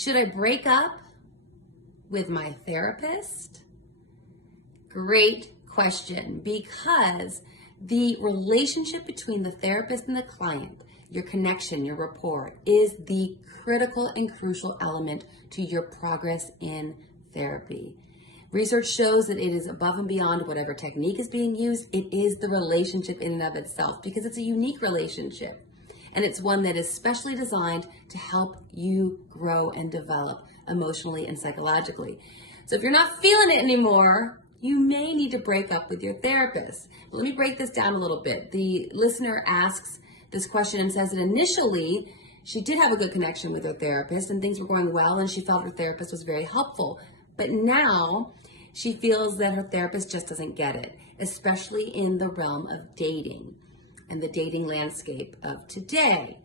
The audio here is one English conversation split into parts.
Should I break up with my therapist? Great question, because the relationship between the therapist and the client, your connection, your rapport, is the critical and crucial element to your progress in therapy. Research shows that it is above and beyond whatever technique is being used. It is the relationship in and of itself, because it's a unique relationship. And it's one that is specially designed to help you grow and develop emotionally and psychologically. So if you're not feeling it anymore, you may need to break up with your therapist. Let me break this down a little bit. The listener asks this question and says that initially she did have a good connection with her therapist and things were going well and she felt her therapist was very helpful. But now she feels that her therapist just doesn't get it, especially in the realm of dating and the dating landscape of today.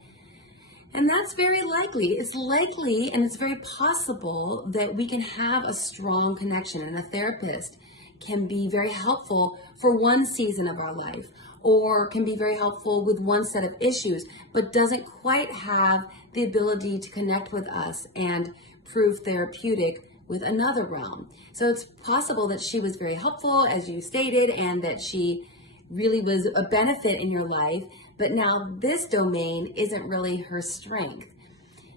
And that's very likely. It's likely and it's very possible that we can have a strong connection, and a therapist can be very helpful for one season of our life, or can be very helpful with one set of issues, but doesn't quite have the ability to connect with us and prove therapeutic with another realm. So it's possible that she was very helpful, as you stated, and that she really was a benefit in your life, but now this domain isn't really her strength.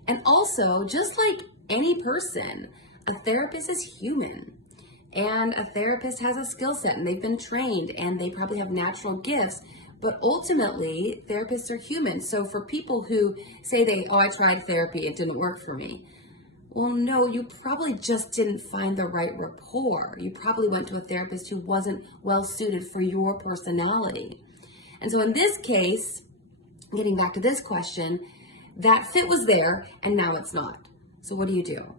And also, just like any person, a therapist is human. And a therapist has a skill set and they've been trained and they probably have natural gifts, but ultimately therapists are human. So for people who say I tried therapy, it didn't work for me. Well, no, you probably just didn't find the right rapport. You probably went to a therapist who wasn't well suited for your personality. And so in this case, getting back to this question, that fit was there and now it's not. So what do you do?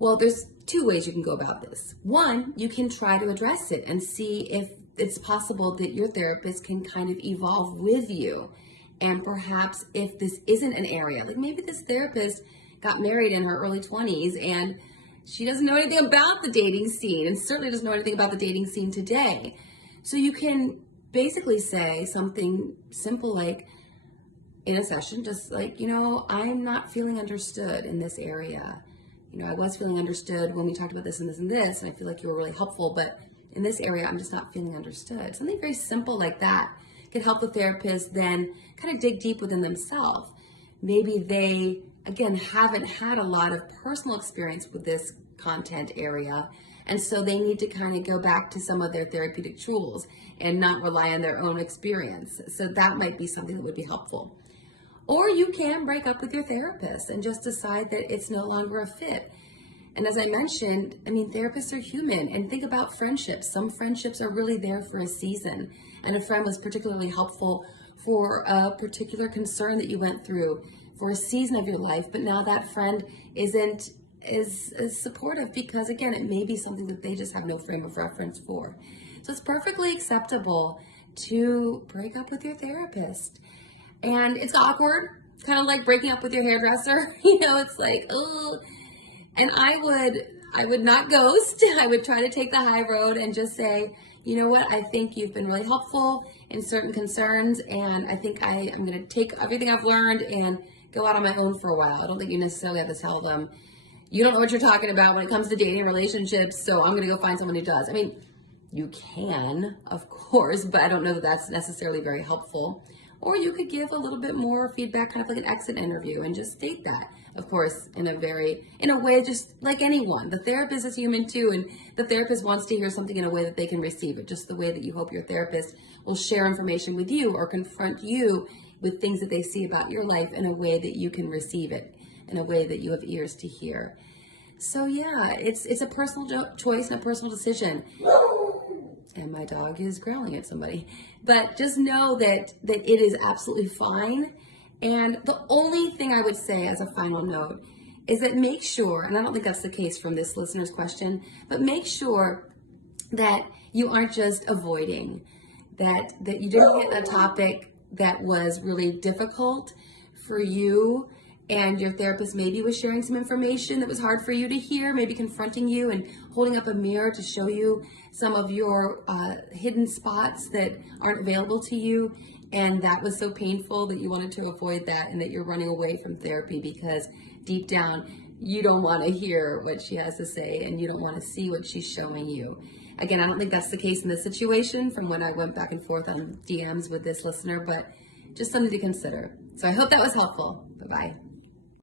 Well, there's two ways you can go about this. One, you can try to address it and see if it's possible that your therapist can kind of evolve with you. And perhaps if this isn't an area, like maybe this therapist got married in her early 20s and she doesn't know anything about the dating scene and certainly doesn't know anything about the dating scene today. So you can basically say something simple like, in a session, just like, I'm not feeling understood in this area. I was feeling understood when we talked about this and this and this, and I feel like you were really helpful, but in this area, I'm just not feeling understood. Something very simple like that can help the therapist then kind of dig deep within themselves. Maybe they, again, haven't had a lot of personal experience with this content area, and so they need to kind of go back to some of their therapeutic tools and not rely on their own experience. So that might be something that would be helpful. Or you can break up with your therapist and just decide that it's no longer a fit. And as I mentioned, therapists are human. And think about friendships. Some friendships are really there for a season. And a friend was particularly helpful for a particular concern that you went through for a season of your life. But now that friend isn't as supportive because, again, it may be something that they just have no frame of reference for. So it's perfectly acceptable to break up with your therapist. And it's awkward, kind of like breaking up with your hairdresser. It's like, oh. And I would not ghost. I would try to take the high road and just say, you know what, I think you've been really helpful in certain concerns, and I think I'm going to take everything I've learned and go out on my own for a while. I don't think you necessarily have to tell them, you don't know what you're talking about when it comes to dating relationships, so I'm going to go find someone who does. You can, of course, but I don't know that that's necessarily very helpful. Or you could give a little bit more feedback, kind of like an exit interview, and just state that, of course, in a way, just like anyone. The therapist is human too, and the therapist wants to hear something in a way that they can receive it, just the way that you hope your therapist will share information with you or confront you with things that they see about your life in a way that you can receive it, in a way that you have ears to hear. So yeah, it's a personal choice and a personal decision. And my dog is growling at somebody. But just know that it is absolutely fine. And the only thing I would say as a final note is that make sure, and I don't think that's the case from this listener's question, but make sure that you aren't just avoiding, that you didn't hit a topic that was really difficult for you, and your therapist maybe was sharing some information that was hard for you to hear, maybe confronting you and holding up a mirror to show you some of your hidden spots that aren't available to you, and that was so painful that you wanted to avoid that and that you're running away from therapy because deep down you don't want to hear what she has to say and you don't want to see what she's showing you. Again, I don't think that's the case in this situation from when I went back and forth on DMs with this listener, but just something to consider. So I hope that was helpful. Bye-bye.